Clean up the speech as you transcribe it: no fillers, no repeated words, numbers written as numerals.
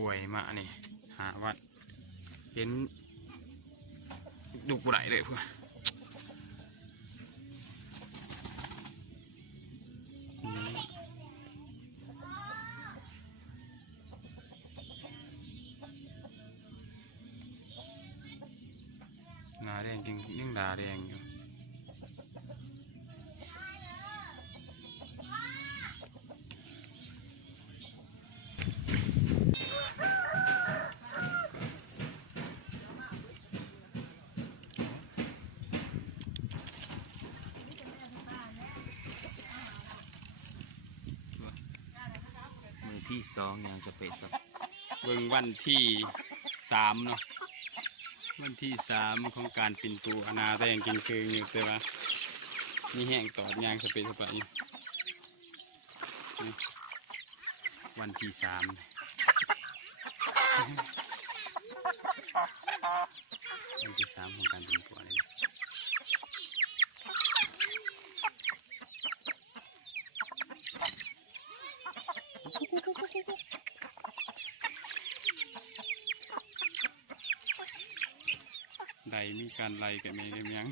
ป่วยมานี่หาวัดเห็นดุบุไหลเลยเพื่อนหน้าแดงจริงยังด่าแดงอยู่มือที่สองอย่างสเปซครับเบิ่งวันที่3เนาะวันที่3ของการปิ่นตูอนาแดงกินคืนอยู่แต่ว่ามีแห้งตอดยางสเปซสปะอยู่วันที่3วันที่3ของการปิ่นตูเลยใดมีการไล่กันไม่ได้ยัง